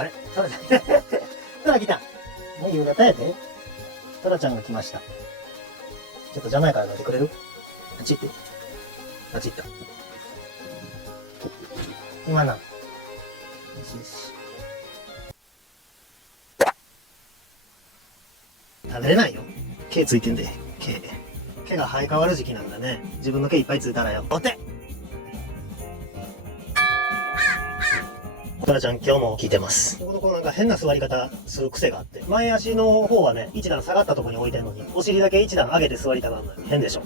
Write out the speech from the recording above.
あれトラちゃん。トラ来た。もう夕方やで。トラちゃんが来ました。ちょっと邪魔やからどいてくれる？あっち行って。あっち行った。今な。よしよし。食べれないよ。毛ついてんで、毛。毛が生え変わる時期なんだね。自分の毛いっぱいついたらよ。お手！トラちゃん今日も聞いてます。この子なんか変な座り方する癖があって、前足の方はね、一段下がったところに置いてんのに、お尻だけ一段上げて座りたがるのよ。変でしょ。